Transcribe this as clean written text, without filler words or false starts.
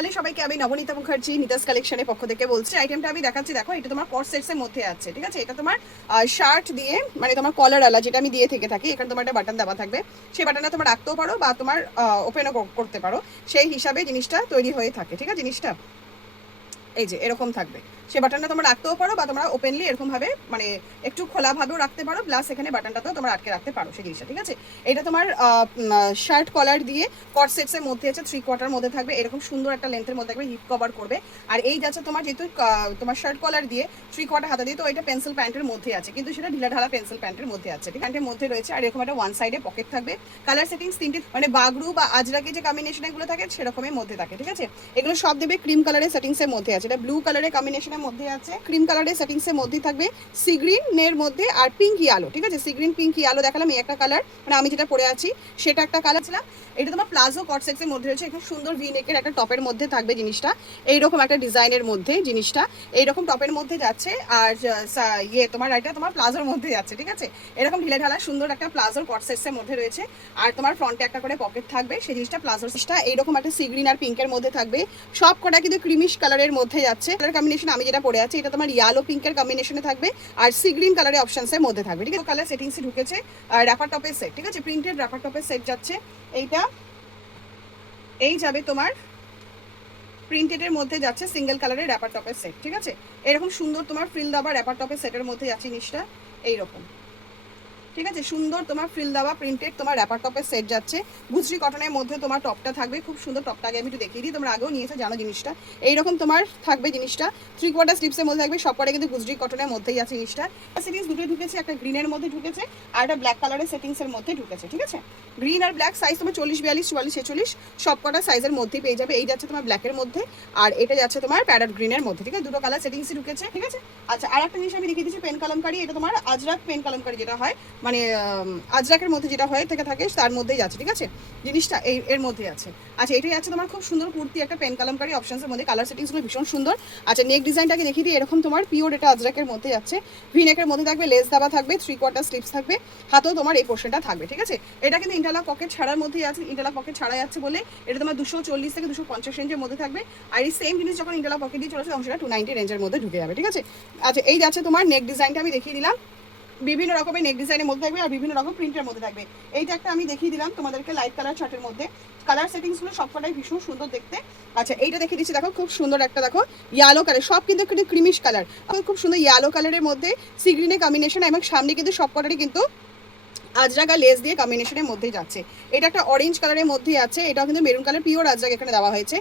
Hello সবাইকে, আমি নবনীতা মুখার্জি নিতাস কালেকশনের পক্ষ থেকে বলছি। আইটেমটা আমি দেখাচ্ছি, দেখো এটা তোমার কট সেটসের মধ্যে আছে, ঠিক আছে। এটা তোমার শার্ট দিয়ে, মানে তোমার কলার আলা যেটা আমি দিয়ে থেকে থাকি, এখানে তোমার একটা বাটন দেওয়া থাকবে। সেই বাটনটা তোমার রাখতেও পারো বা তোমার ওপেনও করতে পারো, সেই হিসাবে জিনিসটা তৈরি হয়ে থাকে, ঠিক আছে। জিনিসটা এই যে এরকম থাকবে, সেই বাটনটা তোমরা রাখতেও পারো বা তোমরা ওপেনলি এরকম ভাবে মানে একটু খোলাভাবেও রাখতে পারো, প্লাস এখানে বাটনটাতেও তোমরা আটকে রাখতে পারো সেই জিনিসটা, ঠিক আছে। এটা তোমার শার্ট কলার দিয়ে কট সেটসের মধ্যে আছে, 3/4 মধ্যে থাকবে, এরকম সুন্দর একটা লেন্থের মধ্যে থাকবে, হিপ কভার করবে। আর এই যাচ্ছে তোমার, যেহেতু তোমার শার্ট কলার দিয়ে 3/4 হাতা দিয়ে, তো এটা পেন্সিল প্যান্টের মধ্যে আছে, কিন্তু সেটা ঢিলা ঢালা পেন্সিল প্যান্টের মধ্যে আছে, প্যান্টের মধ্যে রয়েছে। আর এরকম একটা ওয়ান সাইডে পকেট থাকবে। কালার সেটিংস তিনটে, মানে বাগরু বা আজরাকে যে কম্বিনেশন এগুলো থাকে সেরকমের মধ্যে থাকে, ঠিক আছে। এগুলো সব দেবে ক্রিম কালারের সেটিংসের মধ্যে আছে, এটা ব্লু কালারের কম্বিনেশনের মধ্যে আছে, ক্রিম কালারের সেটিংসের মধ্যে থাকবে, সি গ্রিনের মধ্যে আর পিঙ্ক ইয়ালো, ঠিক আছে। সি গ্রিন পিঙ্ক ইয়ালো দেখালাম, এই একটা কালার, মানে আমি যেটা পরে আছি সেটা একটা কালার ছিল। এটা তোমার প্লাজো কট সেক্সের মধ্যে রয়েছে, এখানে সুন্দর ভি নেকের একটা টপের মধ্যে থাকবে জিনিসটা, এইরকম একটা ডিজাইনের মধ্যে জিনিসটা এইরকম টপের মধ্যে যাচ্ছে। আর ইয়ে তোমার এটা তোমার প্লাজোর মধ্যে যাচ্ছে, ঠিক আছে। এরকম ঢিলে ঢালা সুন্দর একটা প্লাজোর কট সেক্সের মধ্যে রয়েছে। আর তোমার ফ্রন্টে একটা করে পকেট থাকবে, সেই জিনিসটা প্লাজোর সিস্টা এইরকম একটা সি গ্রিন আর পিঙ্কের মধ্যে থাকবে। সব কটা কিন্তু ক্রিমিশ কালারের মধ্যে যাচ্ছে। কালার কম্বিনেশন আমি যেটা পরে আছি এটা তোমার ইয়েলো পিঙ্কের কম্বিনেশনে থাকবে, আর সি গ্রিন কালারের অপশনসের মধ্যে থাকবে, ঠিক আছে। কালার সেটিংসে ঢুকেছে র্যাপার টপের সেট, ঠিক আছে, প্রিন্টেড র্যাপার টপের সেট যাচ্ছে। এইটা এই যাবে তোমার প্রিন্টেডের মধ্যে যাচ্ছে, সিঙ্গেল কালারের র্যাপার টপের সেট, ঠিক আছে। এরকম সুন্দর তোমার ফ্রিল দাবা র্যাপার টপের সেটের মধ্যে যাচ্ছে জিনিসটা এইরকম, ঠিক আছে। সুন্দর তোমার ফ্রিল দেওয়া প্রিন্টেড তোমার র্যাপার টপের সেট যাচ্ছে। গুজরি কটনের মধ্যে তোমার টপটা থাকবে, খুব সুন্দর টপটা আগে আমি একটু দেখিয়ে দিই, তোমরা আগেও নিয়েছো জানো জিনিসটা। এইরকম তোমার থাকবে জিনিসটা, 3/4 স্লিপসের মধ্যে থাকবে, সব কটা কিন্তু গুজরি কটনের মধ্যেই আছে জিনিসটা। সেটিংস দুটো ঢুকেছে, একটা গ্রিনের মধ্যে ঢুকেছে আর একটা ব্ল্যাক কালারের সেটিংসের মধ্যে ঢুকেছে, ঠিক আছে। গ্রিন আর ব্ল্যাক সাইজ তোমার 40, 42, 44, 46 সব কটা সাইজের মধ্যেই পেয়ে যাবে। এই যাচ্ছে তোমার ব্ল্যাকের মধ্যে, আর এটা যাচ্ছে তোমার প্যারট গ্রিনের মধ্যে, ঠিক আছে। দুটো কালার সেটিংসই ঢুকেছে, ঠিক আছে। আচ্ছা, আর একটা জিনিস আমি দেখিয়ে দিচ্ছি, পেন কলমকারি। এটা তোমার আজরাক পেন কলমকারি যেটা হয়, মানে আজরাকের মধ্যে যেটা হয়ে থেকে থাকে তার মধ্যেই যাচ্ছে, ঠিক আছে। জিনিসটা এর মধ্যে আছে। আচ্ছা, এটাই আছে তোমার খুব সুন্দর কুর্তি, একটা পেন কালামকারি অপশনসের মধ্যে, কালার সেটিংসগুলো ভীষণ সুন্দর। আচ্ছা, নেক ডিজাইনটাকে দেখিয়ে দিই, এরকম তোমার পিওর এটা আজরাকের মধ্যে যাচ্ছে, ভি নেকের মধ্যে থাকবে, লেস দাবা থাকবে, 3/4 স্লিপস থাকবে, হাতেও তোমার এই পোর্শনটা থাকবে, ঠিক আছে। এটা কিন্তু ইন্টারলক পকেট ছাড়ার মধ্যেই আছে, ইন্টারলক পকেট ছাড়া যাচ্ছে বলে এটা তোমার 240 থেকে 250 রেঞ্জের মধ্যে থাকবে। আর এই সেম জিনিস যখন ইন্টারলক পকেট দিয়ে চলেছে তখন সেটা 290 রেঞ্জের মধ্যে ঢুকে যাবে, ঠিক আছে। আচ্ছা, এই যাচ্ছে তোমার নেক ডিজাইনটা আমি দেখিয়ে দিলাম, বিভিন্ন রকমের নেক ডিজাইনের মধ্যে থাকবে আর বিভিন্ন রকম প্রিন্টের মধ্যে থাকবে। এইটা একটা আমি দেখিয়ে দিলাম তোমাদেরকে লাইট কালার শার্টের মধ্যে, কালার সেটিংসগুলো সবকটাই ভীষণ সুন্দর দেখতে। আচ্ছা, এইটা দেখিয়ে দিচ্ছি, দেখো খুব সুন্দর একটা, দেখো ইয়েলো কালার, সব কিন্তু একটু ক্রিমিশ কালার, খুব সুন্দর ইয়েলো কালারের মধ্যে সি গ্রিনের কম্বিনেশন, এবং সামনে কিন্তু সবকটারই কিন্তু আজরাক আর লেস দিয়ে কম্বিনেশনের মধ্যেই যাচ্ছে। এটা একটা অরেঞ্জ কালারের মধ্যেই আছে, এটাও কিন্তু মেরুন কালার পিওর আজরাক এখানে দেওয়া হয়েছে।